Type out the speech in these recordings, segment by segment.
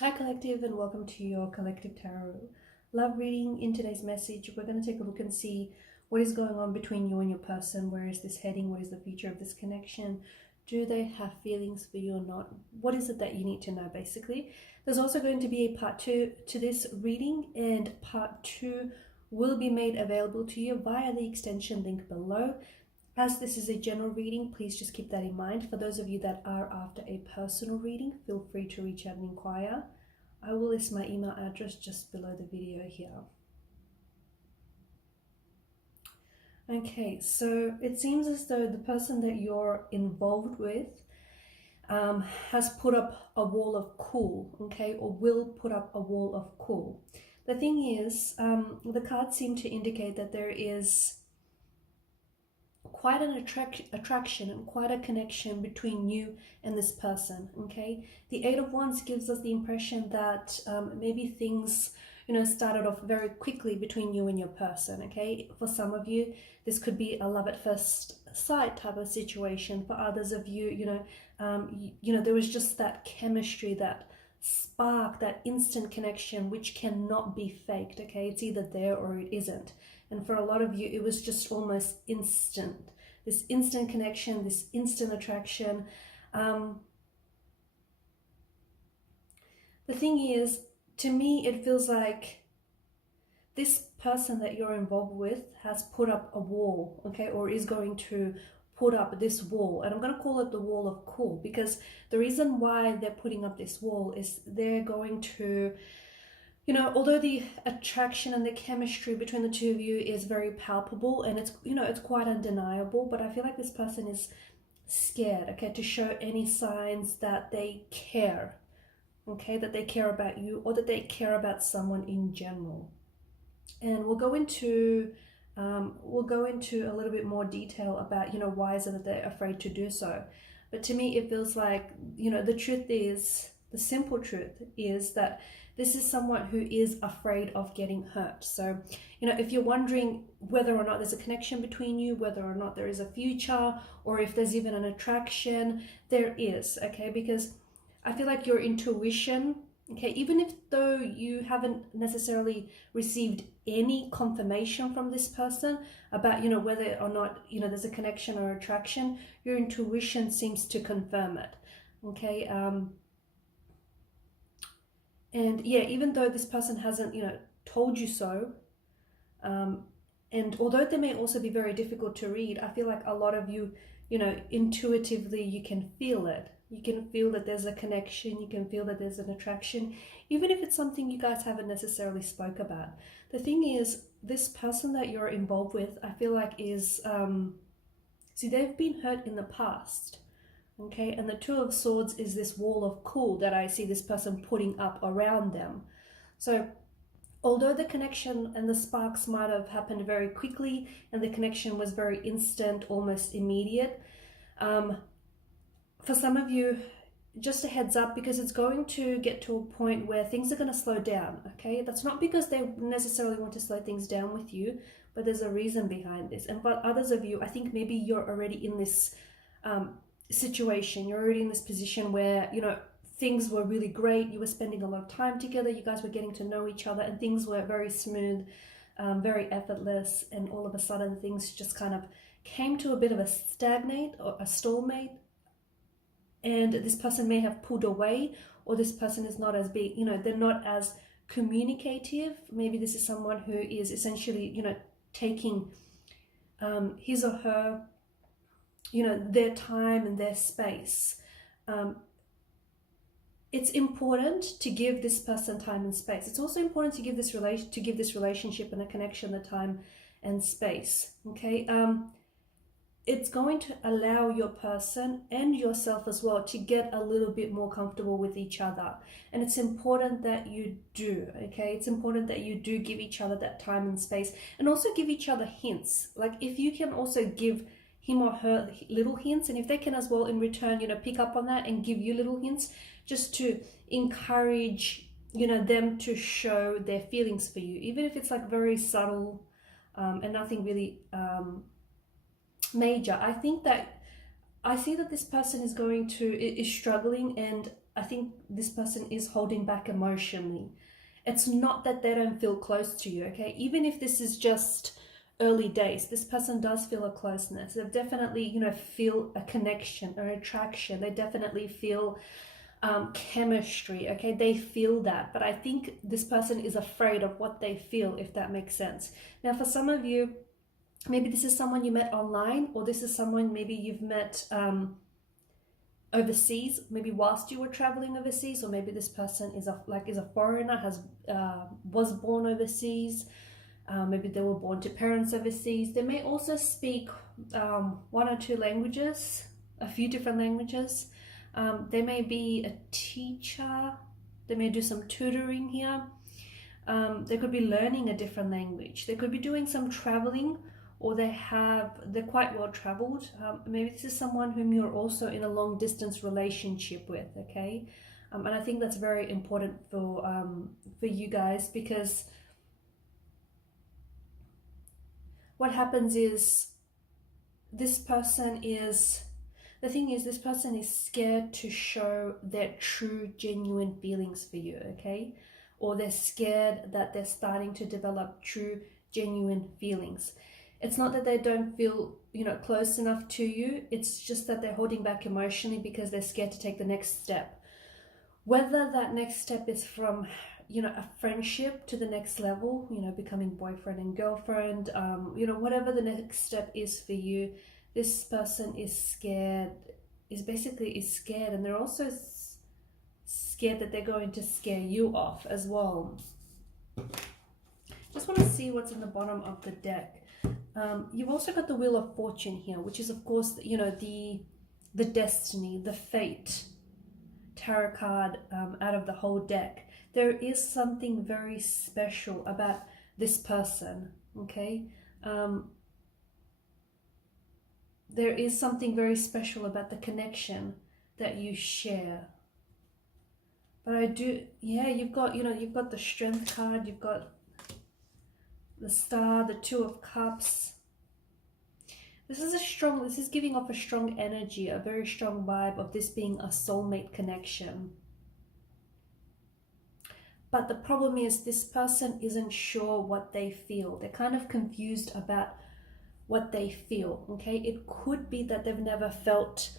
Hi Collective, and welcome to your Collective Tarot love reading. In today's message, we're going to take a look and see what is going on between you and your person. Where is this heading? What is the future of this connection? Do they have feelings for you or not? What is it that you need to know, basically? There's also going to be a part 2 to this reading, and part 2 will be made available to you via the extension link below. As this is a general reading, please just keep that in mind. For those of you that are after a personal reading, feel free to reach out and inquire. I will list my email address just below the video here. Okay, so it seems as though the person that you're involved with has put up a wall of cool, okay, or will put up a wall of cool. The thing is, the cards seem to indicate that there is quite an attraction and quite a connection between you and this person. Okay, the Eight of Wands gives us the impression that maybe things started off very quickly between you and your person. Okay, for some of you this could be a love at first sight type of situation. For others of you, there was just that chemistry, that spark, that instant connection which cannot be faked. Okay, it's either there or it isn't. And for a lot of you, it was just almost instant. This instant connection, this instant attraction. The thing is, to me, it feels like this person that you're involved with has put up a wall, okay, or is going to put up this wall. And I'm going to call it the wall of cool, because the reason why they're putting up this wall is they're going to, although the attraction and the chemistry between the two of you is very palpable and it's quite undeniable, but I feel like this person is scared, okay, to show any signs that they care, okay, that they care about you or that they care about someone in general. And we'll go into a little bit more detail about, why is it that they're afraid to do so. But to me, it feels like, the simple truth is that this is someone who is afraid of getting hurt. So, if you're wondering whether or not there's a connection between you, whether or not there is a future, or if there's even an attraction, there is, okay? Because I feel like your intuition, okay, even if though you haven't necessarily received any confirmation from this person about, whether or not, there's a connection or attraction, your intuition seems to confirm it, okay? And yeah, even though this person hasn't, told you so, and although they may also be very difficult to read, I feel like a lot of you, intuitively you can feel it. You can feel that there's a connection. You can feel that there's an attraction, even if it's something you guys haven't necessarily spoke about. The thing is, this person that you're involved with, I feel like is, see, they've been hurt in the past. Okay, and the Two of Swords is this wall of cool that I see this person putting up around them. So although the connection and the sparks might have happened very quickly and the connection was very instant, almost immediate, for some of you, just a heads up, because it's going to get to a point where things are going to slow down, okay? That's not because they necessarily want to slow things down with you, but there's a reason behind this. And for others of you, I think maybe you're already in this situation, you're already in this position where things were really great, you were spending a lot of time together, you guys were getting to know each other, and things were very smooth, very effortless, and all of a sudden things just kind of came to a bit of a stagnate or a stalemate, and this person may have pulled away, or this person is not as big, they're not as communicative. Maybe this is someone who is essentially taking his or her their time and their space. It's important to give this person time and space. It's also important to give this relationship and a connection the time and space, okay? It's going to allow your person and yourself as well to get a little bit more comfortable with each other. And it's important that you do, okay? It's important that you do give each other that time and space, and also give each other hints. Like, if you can also give him or her little hints, and if they can as well in return, pick up on that and give you little hints, just to encourage, them to show their feelings for you, even if it's like very subtle and nothing really major. I see that this person is struggling, and I think this person is holding back emotionally. It's not that they don't feel close to you, okay? Even if this is just early days, this person does feel a closeness. They definitely, you know, feel a connection or attraction. They definitely feel chemistry, okay? They feel that, but I think this person is afraid of what they feel, if that makes sense. Now, for some of you, maybe this is someone you met online, or this is someone maybe you've met overseas, maybe whilst you were traveling overseas, or maybe this person is a foreigner, has was born overseas. Maybe they were born to parents overseas. They may also speak one or two languages, a few different languages. They may be a teacher. They may do some tutoring here. They could be learning a different language. They could be doing some traveling, or they're quite well traveled. Maybe this is someone whom you're also in a long distance relationship with, okay? And I think that's very important for you guys, because what happens is this person is scared to show their true, genuine feelings for you, okay? Or they're scared that they're starting to develop true, genuine feelings. It's not that they don't feel, you know, close enough to you. It's just that they're holding back emotionally because they're scared to take the next step. Whether that next step is from, you know, a friendship to the next level, you know, becoming boyfriend and girlfriend, you know, whatever the next step is for you, this person is scared, is scared, and they're also scared that they're going to scare you off as well. Just want to see what's in the bottom of the deck. You've also got the Wheel of Fortune here, which is, of course, you know, the destiny, the fate tarot card out of the whole deck. There is something very special about this person, okay? There is something very special about the connection that you share. But I do, yeah, you've got, you know, you've got the Strength card, you've got the Star, the Two of Cups. This is giving off a strong energy, a very strong vibe of this being a soulmate connection. But the problem is this person isn't sure what they feel. They're kind of confused about what they feel, okay? It could be that they've never felt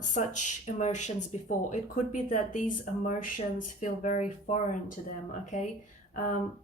such emotions before. It could be that these emotions feel very foreign to them, okay? And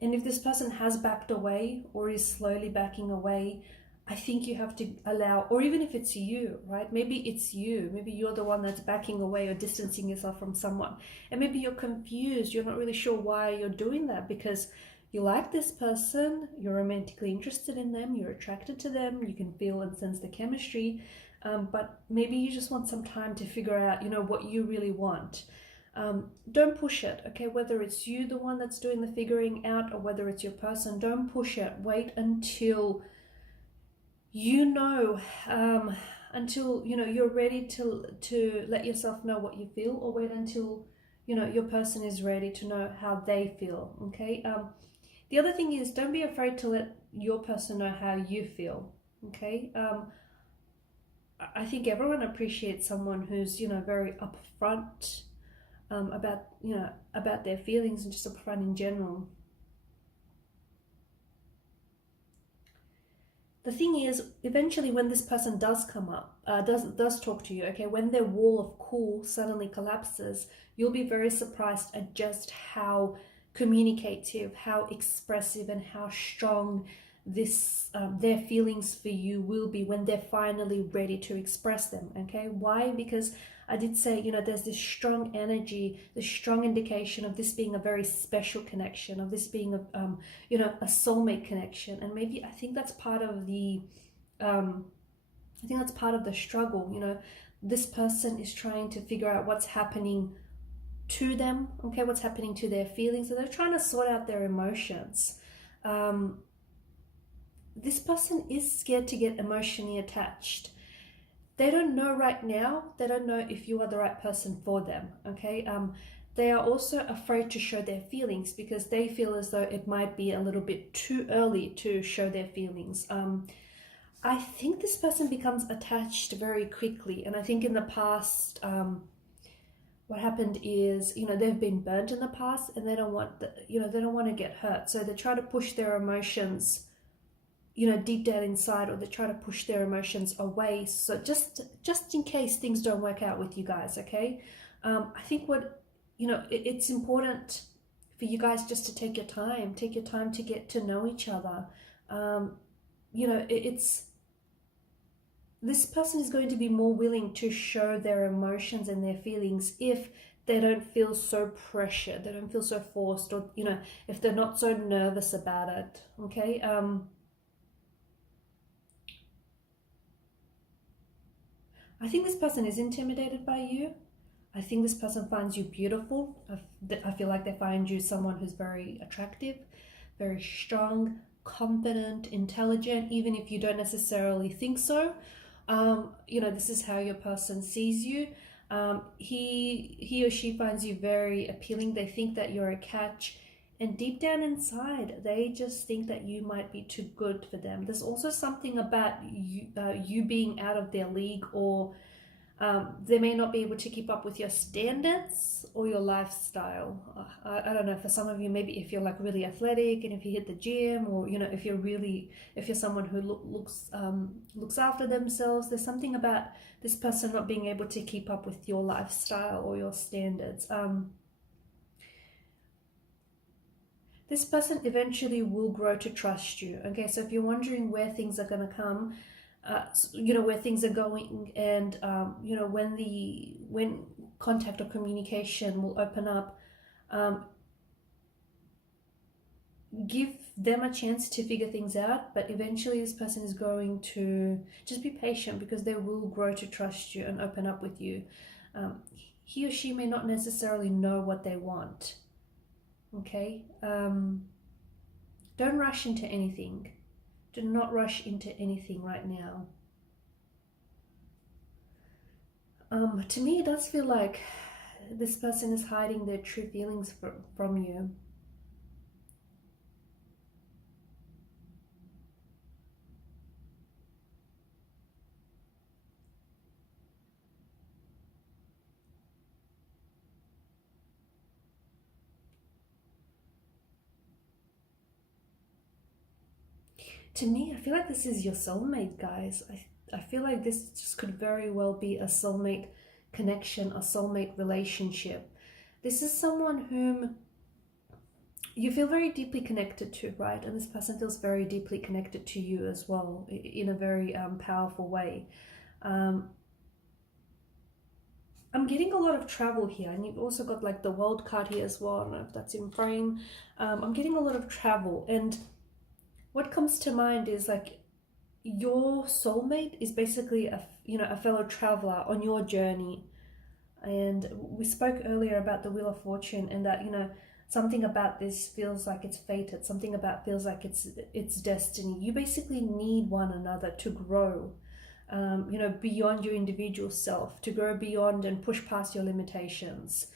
if this person has backed away or is slowly backing away, I think you have to allow, or even if it's you, right? Maybe it's you. Maybe you're the one that's backing away or distancing yourself from someone. And maybe you're confused. You're not really sure why you're doing that, because you like this person, you're romantically interested in them, you're attracted to them, you can feel and sense the chemistry, but maybe you just want some time to figure out, you know, what you really want. Don't push it, okay? Whether it's you, the one that's doing the figuring out, or whether it's your person, don't push it. Wait until you know, until, you know, you're ready to let yourself know what you feel, or wait until, you know, your person is ready to know how they feel, okay? The other thing is, don't be afraid to let your person know how you feel, okay? I think everyone appreciates someone who's, you know, very upfront about, you know, about their feelings, and just upfront in general. The thing is, eventually when this person does come up, does talk to you, okay, when their wall of cool suddenly collapses, you'll be very surprised at just how communicative, how expressive, and how strong this their feelings for you will be when they're finally ready to express them, okay? Why? Because I did say, you know, there's this strong energy, this strong indication of this being a very special connection, of this being a you know, a soulmate connection. And maybe I think that's part of the struggle. You know, this person is trying to figure out what's happening to them, okay, what's happening to their feelings. So they're trying to sort out their emotions. This person is scared to get emotionally attached. They don't know right now, they don't know if you are the right person for them, okay? They are also afraid to show their feelings because they feel as though it might be a little bit too early to show their feelings. I think this person becomes attached very quickly, and I think in the past, what happened is, you know, they've been burnt in the past and they don't want the, you know, they don't want to get hurt, so they try to push their emotions, you know, deep down inside, or they try to push their emotions away, so just in case things don't work out with you guys. Okay, I think what, you know, it's important for you guys just to take your time to get to know each other. You know, it's this person is going to be more willing to show their emotions and their feelings if they don't feel so pressured, they don't feel so forced, or, you know, if they're not so nervous about it. Okay, I think this person is intimidated by you. I think this person finds you beautiful. I feel like they find you someone who's very attractive, very strong, confident, intelligent, even if you don't necessarily think so. You know, this is how your person sees you. He or she finds you very appealing. They think that you're a catch, and deep down inside, they just think that you might be too good for them. There's also something about you being out of their league, or they may not be able to keep up with your standards or your lifestyle. I don't know, for some of you, maybe if you're like really athletic and if you hit the gym, or, you know, if you're someone who looks after themselves, there's something about this person not being able to keep up with your lifestyle or your standards. This person eventually will grow to trust you. Okay, so if you're wondering where things are going to come, you know, where things are going, and you know, when contact or communication will open up, give them a chance to figure things out. But eventually this person is going to just be patient, because they will grow to trust you and open up with you. He or she may not necessarily know what they want. Okay, don't rush into anything. Do not rush into anything right now. To me, it does feel like this person is hiding their true feelings from you. To me, I feel like this is your soulmate, guys. I feel like this just could very well be a soulmate connection, a soulmate relationship. This is someone whom you feel very deeply connected to, right? And this person feels very deeply connected to you as well, in a very powerful way. I'm getting a lot of travel here, and you've also got like the World card here as well. I don't know if that's in frame. I'm getting a lot of travel, and what comes to mind is like your soulmate is basically a fellow traveler on your journey. And we spoke earlier about the Wheel of Fortune, and that, you know, something about this feels like it's fated, something about feels like it's destiny. You basically need one another to grow, you know, beyond your individual self, to grow beyond and push past your limitations.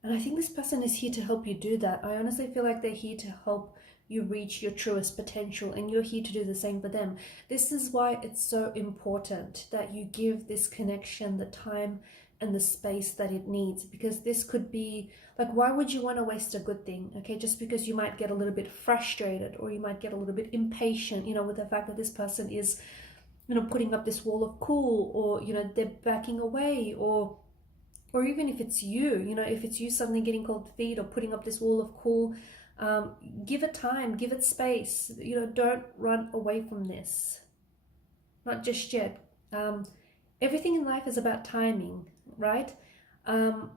And I think this person is here to help you do that. I honestly feel like they're here to help you reach your truest potential, and you're here to do the same for them. This is why it's so important that you give this connection the time and the space that it needs, because this could be like, why would you want to waste a good thing? Okay, just because you might get a little bit frustrated, or you might get a little bit impatient, you know, with the fact that this person is, you know, putting up this wall of cool, or, you know, they're backing away, or even if it's you, you know, if it's you suddenly getting cold feet or putting up this wall of cool, give it time, give it space. You know, don't run away from this. Not just yet. Everything in life is about timing, right? And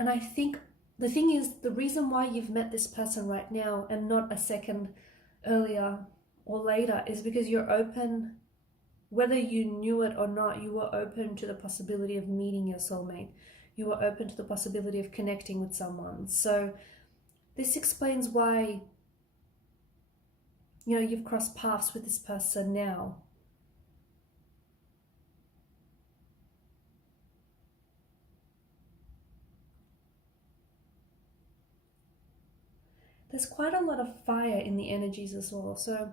I think the thing is, the reason why you've met this person right now and not a second earlier or later is because you're open. Whether you knew it or not, you were open to the possibility of meeting your soulmate. You were open to the possibility of connecting with someone. So this explains why, you know, you've crossed paths with this person now. There's quite a lot of fire in the energies as well. So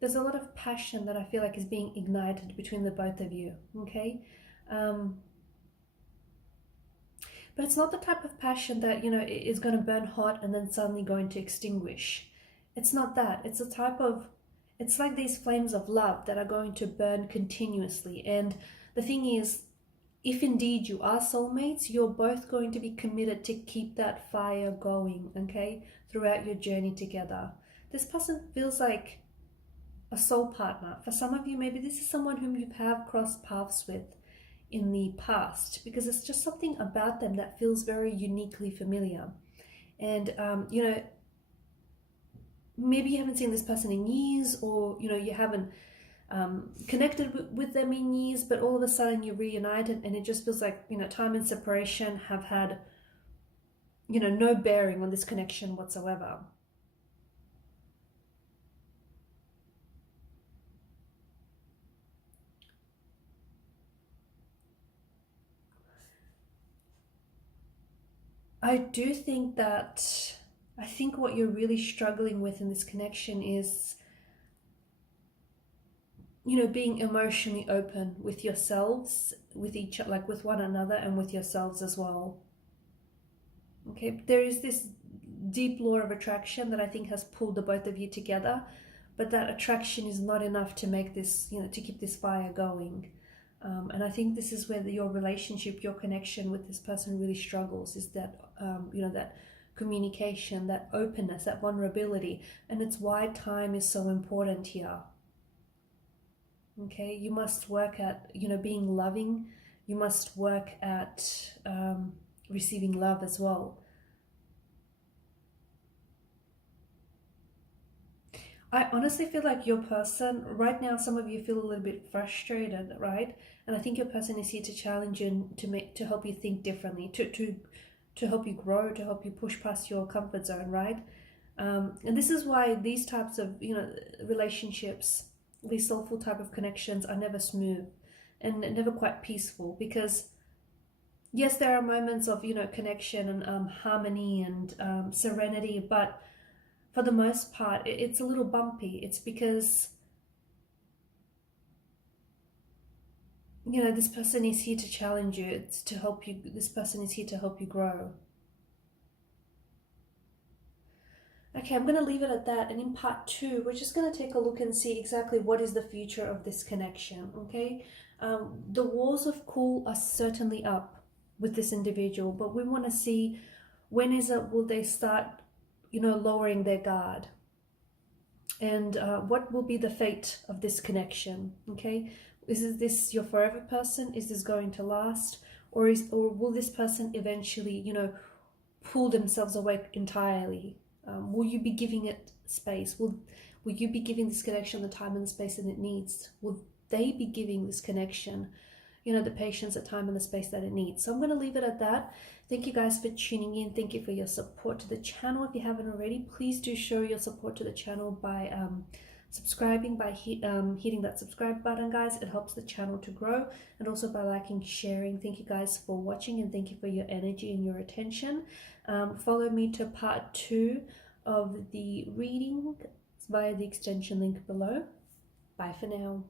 there's a lot of passion that I feel like is being ignited between the both of you, okay? But it's not the type of passion that, you know, is going to burn hot and then suddenly going to extinguish. It's not that. It's a type of, it's like these flames of love that are going to burn continuously. And the thing is, if indeed you are soulmates, you're both going to be committed to keep that fire going, okay, throughout your journey together. This person feels like a soul partner. For some of you, maybe this is someone whom you have crossed paths with in the past, because it's just something about them that feels very uniquely familiar. And you know, maybe you haven't seen this person in years, or you know, you haven't connected with them in years, but all of a sudden you're reunited, and it just feels like, you know, time and separation have had, you know, no bearing on this connection whatsoever. I do think that, I think what you're really struggling with in this connection is, you know, being emotionally open with yourselves, with each, like with one another, and with yourselves as well. Okay, there is this deep law of attraction that I think has pulled the both of you together, but that attraction is not enough to make this, you know, to keep this fire going. And I think this is where your relationship, your connection with this person really struggles, is that, you know, that communication, that openness, that vulnerability. And it's why time is so important here. Okay, you must work at, you know, being loving. You must work at receiving love as well. I honestly feel like your person right now, some of you feel a little bit frustrated, right? And I think your person is here to challenge you and to help you think differently, to help you grow, to help you push past your comfort zone, right? And this is why these types of, you know, relationships, these soulful type of connections are never smooth and never quite peaceful, because yes, there are moments of, you know, connection and harmony and serenity, but for the most part, it's a little bumpy. It's because, you know, this person is here to challenge you. It's to help you. This person is here to help you grow. Okay, I'm going to leave it at that. And in part 2, we're just going to take a look and see exactly what is the future of this connection, okay? The walls of cool are certainly up with this individual, but we want to see, when is it, will they start, you know, lowering their guard? And what will be the fate of this connection, okay? Is this your forever person? Is this going to last? Or will this person eventually, you know, pull themselves away entirely? Will you be giving it space? Will you be giving this connection the time and space that it needs? Will they be giving this connection, you know, the patience, the time and the space that it needs? So I'm going to leave it at that. Thank you guys for tuning in. Thank you for your support to the channel. If you haven't already, please do show your support to the channel by subscribing, by hitting that subscribe button, guys. It helps the channel to grow, and also by liking, sharing. Thank you guys for watching, and thank you for your energy and your attention. Follow me to part 2 of the reading via the extension link below. Bye for now.